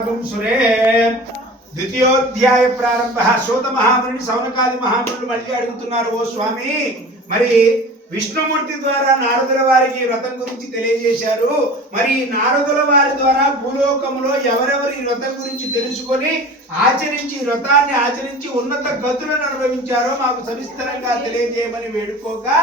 సురే ద్వితీయోధ్యాయ ప్రారంభ శోత మహాముని సౌనకాది మహామునులు మళ్ళీ అడుగుతున్నారు ఓ స్వామి మరి విష్ణుమూర్తి ద్వారా నారదుల వారికి వ్రతం గురించి తెలియజేశారు. మరి నారదుల వారి ద్వారా భూలోకములో ఎవరెవరు ఈ వ్రతం గురించి తెలుసుకొని ఆచరించి వ్రతాన్ని ఆచరించి ఉన్నత గతులను అనుభవించారో మాకు సవిస్తరంగా తెలియజేయమని వేడుకోగా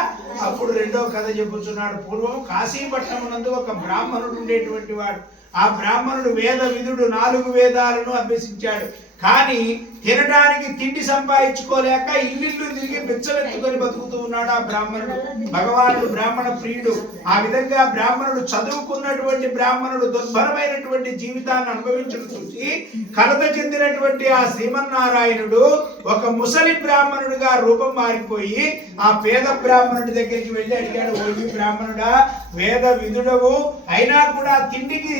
అప్పుడు రెండో కథ చెబుతున్నాడు. పూర్వం కాశీపట్నం నందు ఒక బ్రాహ్మణుడు ఉండేటువంటి వాడు. ఆ బ్రాహ్మణుడు వేద విధుడు నాలుగు వేదాలను అభ్యసించాడు. కానీ తినడానికి తిండి సంపాదించుకోలేక ఇల్లు తిరిగి బిచ్చమెత్తుకొని బతుకుతూ ఉన్నాడు ఆ బ్రాహ్మణుడు. భగవానుడు బ్రాహ్మణ ప్రియుడు. ఆ విధంగా బ్రాహ్మణుడు చదువుకున్నటువంటి బ్రాహ్మణుడు దుర్భరమైనటువంటి జీవితాన్ని అనుభవించడం చూసి కలత చెందినటువంటి ఆ శ్రీమన్నారాయణుడు ఒక ముసలి బ్రాహ్మణుడిగా రూపం మారిపోయి ఆ పేద బ్రాహ్మణుడి దగ్గరికి వెళ్ళి అడిగాడు ఓ బ్రాహ్మణుడా వేద విధుడవు అయినా కూడా తిండికి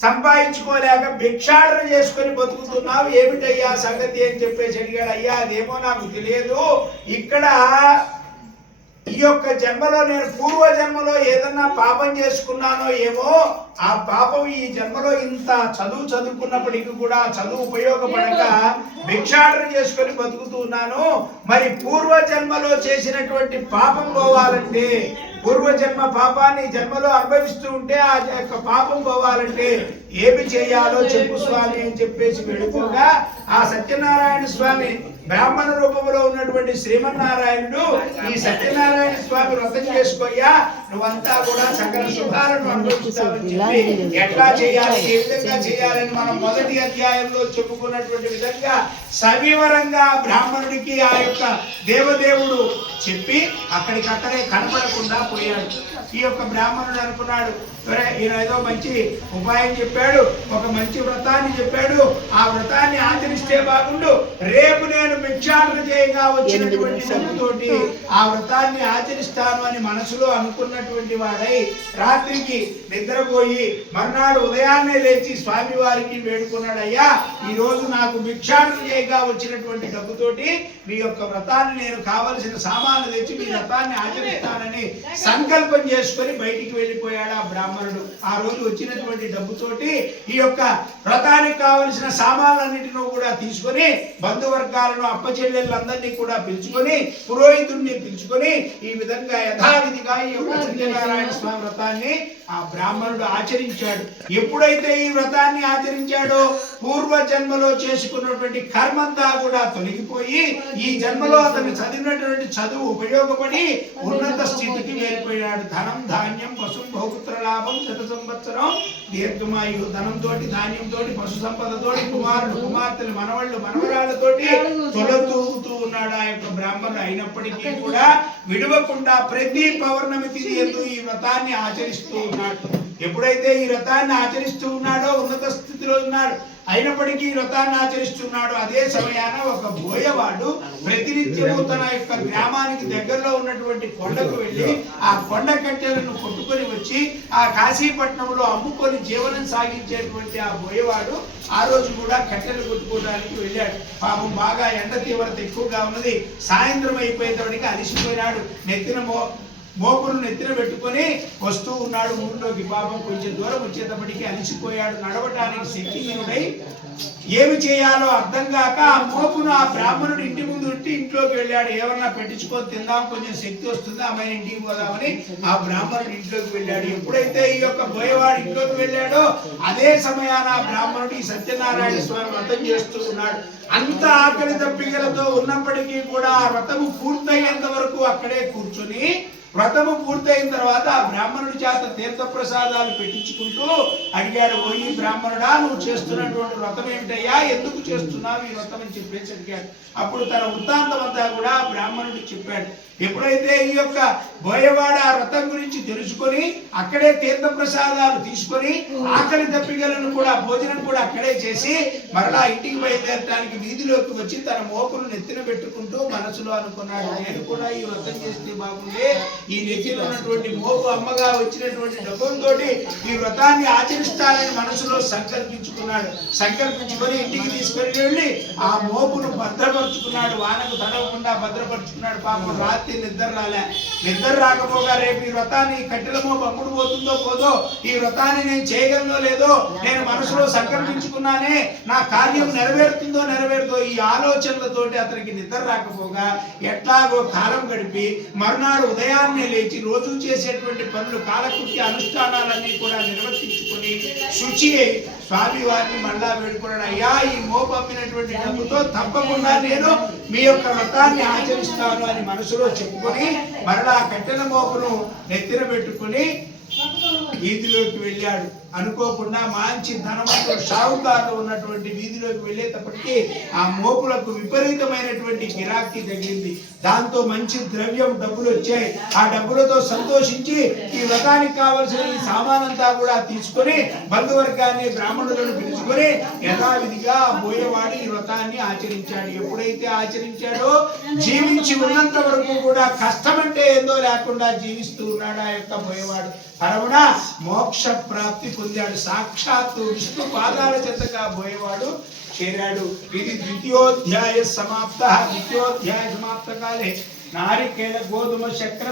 సంపాదించుకోలేక భిక్షాటన చేసుకొని బతుకుతున్నావు. ఏమిటయ్యా సంగతి అని చెప్పేసి అడిగాడు అయ్యా అదేమో నాకు తెలియదు. ఇక్కడ ఈ యొక్క జన్మలో నేను పూర్వ జన్మలో ఏదన్నా పాపం చేసుకున్నానో ఏమో ఆ పాపం ఈ జన్మలో ఇంత చదువు చదువుకున్నప్పటికీ కూడా చదువు ఉపయోగపడక భిక్షాటన చేసుకొని బతుకుతూ ఉన్నాను. మరి పూర్వ జన్మలో చేసినటువంటి పాపం పోవాలంటే పూర్వజన్మ పాపాన్ని ఈ జన్మలో అనుభవిస్తూ ఉంటే ఆ యొక్క పాపం పోవాలంటే ఏమి చేయాలో చెప్పు స్వామి అని చెప్పేసి వెళ్ళిపోగా ఆ సత్యనారాయణ స్వామి బ్రాహ్మణ రూపంలో ఉన్నటువంటి శ్రీమన్నారాయణుడు ఈ సత్యనారాయణ స్వామి వ్రతం చేసుకోయ్యా నువ్వంతా కూడా సకల శుభాలను అనుభవిస్తావని చెప్పి ఎట్లా చేయాలి ఏ విధంగా చేయాలని మనం మొదటి అధ్యాయంలో చెప్పుకున్నటువంటి విధంగా సవివరంగా బ్రాహ్మణుడికి ఆ యొక్క దేవదేవుడు చెప్పి అక్కడికక్కడే కనపడకుండా పోయాడు. ఈ యొక్క బ్రాహ్మణుడు అనుకున్నాడు. "ఒరే, ఈయన ఏదో మంచి ఉపాయం చెప్పాడు ఒక మంచి వ్రతాన్ని చెప్పాడు. ఆ వ్రతాన్ని ఆచరిస్తే బాగుండు. రేపు నేను భిక్షాటన చేయగా వచ్చినటువంటి డబ్బుతోటి ఆ వ్రతాన్ని ఆచరిస్తాను అని మనసులో అనుకున్నటువంటి వాడై రాత్రికి నిద్రపోయి మర్నాడు ఉదయాన్నే లేచి స్వామి వారికి వేడుకున్నాడు అయ్యా ఈ రోజు నాకు భిక్షాటన చేయగా వచ్చినటువంటి డబ్బుతోటి మీ యొక్క వ్రతాన్ని నేను కావలసిన సామాన్లు తెచ్చి మీ వ్రతాన్ని ఆచరిస్తానని సంకల్పం చేసుకొని బయటికి వెళ్ళిపోయాడు ఆ బ్రాహ్మణుడు. ఆ రోజు వచ్చినటువంటి డబ్బుతోటి ఈ యొక్క వ్రతానికి కావలసిన సామాన్లన్నిటిని కూడా తీసుకొని బంధువర్గాలను అప్పచెల్లెళ్ళందరినీ కూడా పిలుచుకొని పురోహితుడిని పిలుచుకొని ఈ విధంగా యథావిధిగా ఈ యొక్క సత్యనారాయణ స్వామి వ్రతాన్ని ఆ బ్రాహ్మణుడు ఆచరించాడు. ఎప్పుడైతే ఈ వ్రతాన్ని ఆచరించాడో పూర్వ జన్మలో చేసుకున్నటువంటి కర్మంతా కూడా తొలగిపోయి ఈ జన్మలో అతను చదివినటువంటి చదువు ఉపయోగపడి ఉన్నత స్థితికి వెళ్ళిపోయాడు ధనం ధాన్యం పశు బహుపుత్ర లాభం శత సంవత్సరం దీర్ఘమాయు ధనంతోటి ధాన్యంతోటి పశు సంపదతోటి కుమారుడు కుమార్తెలు మనవళ్ళు మనవరాళ్ళతోటి తొలతూగుతూ ఉన్నాడు ఆ యొక్క బ్రాహ్మణుడు. అయినప్పటికీ కూడా విడవకుండా ప్రతి పౌర్ణమి ఎందు ఈ వ్రతాన్ని ఆచరిస్తూ ఉన్నాడు. ఎప్పుడైతే ఈ వ్రతాన్ని ఆచరిస్తూ ఉన్నాడో ఉన్నత స్థితిలో ఉన్నాడు అయినప్పటికీ ఈ వ్రతాన్ని ఆచరిస్తున్నాడు అదే సమయాన ఒక బోయవాడు ప్రతినిత్యము తన యొక్క గ్రామానికి దగ్గరలో ఉన్నటువంటి కొండకు వెళ్ళి ఆ కొండ కట్టెలను కొట్టుకొని వచ్చి ఆ కాశీపట్నంలో అమ్ముకొని జీవనం సాగించేటువంటి ఆ బోయవాడు ఆ రోజు కూడా కట్టెలు కొట్టుకోవడానికి వెళ్ళాడు. పాపం బాగా ఎండ తీవ్రత ఎక్కువగా ఉన్నది. సాయంత్రం అయిపోయేటప్పటికి అలిసిపోయినాడు. నెత్తిన మో మోపురు నెత్తిన పెట్టుకొని వస్తూ ఉన్నాడు ఊళ్ళోకి పాపం కొంచెం దూరం వచ్చేటప్పటికి అలిసిపోయాడు. నడవటానికి శక్తిహీనుడై ఏమి చేయాలో అర్థం కాక ఆ మోపును ఆ బ్రాహ్మణుడు ఇంటి ముందు ఉంటే ఇంట్లోకి వెళ్ళాడు. ఏమన్నా పెట్టించుకొని తిందాం కొంచెం శక్తి వస్తుంది ఆమె ఇంటికి పోదామని ఆ బ్రాహ్మణుడు ఇంట్లోకి వెళ్ళాడు. ఎప్పుడైతే ఈ యొక్క బోయవాడు ఇంట్లోకి వెళ్ళాడో అదే సమయాన ఆ బ్రాహ్మణుడు ఈ సత్యనారాయణ స్వామి వ్రతం చేస్తూ ఉన్నాడు. అంత ఆకలి తప్పికలతో ఉన్నప్పటికీ కూడా ఆ వ్రతము పూర్తయ్యేంత వరకు అక్కడే కూర్చొని వ్రతము పూర్తయిన తర్వాత ఆ బ్రాహ్మణుడి చేత తీర్థ ప్రసాదాలు పెట్టించుకుంటూ అడిగాడు పోయి బ్రాహ్మణుడా నువ్వు చేస్తున్నటువంటి వ్రతం ఏమిటయ్యా? ఎందుకు చేస్తున్నావు ఈ వ్రతం? అని చెప్పేసి అడిగాడు. అప్పుడు తన వృత్తాంతం అంతా కూడా బ్రాహ్మణుడికి చెప్పాడు. ఎప్పుడైతే ఈ యొక్క బోయవాడ ఆ వ్రతం గురించి తెలుసుకొని అక్కడే తీర్థ ప్రసాదాలు తీసుకొని ఆకలి దప్పిగలను కూడా భోజనం కూడా అక్కడే చేసి మరలా ఇంటికి బయలుదేరటానికి వీధిలోకి వచ్చి తన మోపును నెత్తిన పెట్టుకుంటూ మనసులో అనుకున్నాడు నేను కూడా ఈ వ్రతం చేస్తే బాగుండే ఈ నెత్తిలో ఉన్నటువంటి మోపు అమ్మగా వచ్చినటువంటి డబ్బులతో ఈ వ్రతాన్ని ఆచరిస్తానని మనసులో సంకల్పించుకున్నాడు. సంకల్పించుకొని ఇంటికి తీసుకొని వెళ్ళి ఆ మోపును భద్రపరుచుకున్నాడు. వానకు తడవకుండా భద్రపరుచుకున్నాడు. పాపం రాత్రి నిద్ర రాలే. నిద్ర రాకపోగా రేపు ఈ వ్రతాన్ని కట్టెల మోపు అమ్ముడు పోతుందో పోదో ఈ వ్రతాన్ని నేను చేయగలనో లేదో నేను మనసులో సంకల్పించుకున్నానే. నా కార్యం నెరవేరుతుందో నెరవేరు ఈ ఆలోచనలతోటి అతనికి నిద్ర రాకపోగా ఎట్లాగో కాలం గడిపి మరునాడు ఉదయాన్నే లేచి రోజు చేసేటువంటి పనులు కాలకృత్య అనుష్ఠానాలన్నీ కూడా నిర్వర్తించుకొని శుచి స్వామి వారిని మళ్ళా వేడుకున్నాడు అయ్యా ఈ మోపంపినటువంటి డబ్బుతో తప్పకుండా నేను మీ యొక్క వ్రతాన్ని ఆచరిస్తాను అని మనసులో చెప్పుకొని మరలా కట్టెల మోపును నెత్తిన పెట్టుకుని వీధిలోకి వెళ్ళాడు. అనుకోకుండా మంచి ధనవంతుడు షావుకారులు ఉన్నటువంటి వీధిలోకి వెళ్ళేటప్పటికీ ఆ మోపులకు విపరీతమైనటువంటి గిరాకీ తగిలింది. దాంతో మంచి ద్రవ్యం డబ్బులు వచ్చాయి. ఆ డబ్బులతో సంతోషించి ఈ వ్రతానికి కావలసిన ఈ సామానంతా కూడా తీసుకొని బంధువర్గాన్ని బ్రాహ్మణులను పిలుచుకొని యథావిధిగా పోయేవాడు ఈ వ్రతాన్ని ఆచరించాడు. ఎప్పుడైతే ఆచరించాడో జీవించి ఉన్నంత వరకు కూడా కష్టమంటే ఏందో లేకుండా జీవిస్తూ ఉన్నాడు ఆ యొక్క పోయేవాడు పరమున మోక్ష ప్రాప్తి పొందాడు. సాక్షాత్తు విష్ణు పాదాల చెంతగా పోయేవాడు చేరాడు. ఇది ద్వితీయోధ్యాయ సమాప్త. ద్వితీయోధ్యాయ సమాప్త కాలే నారికేళ గోధుమ చక్ర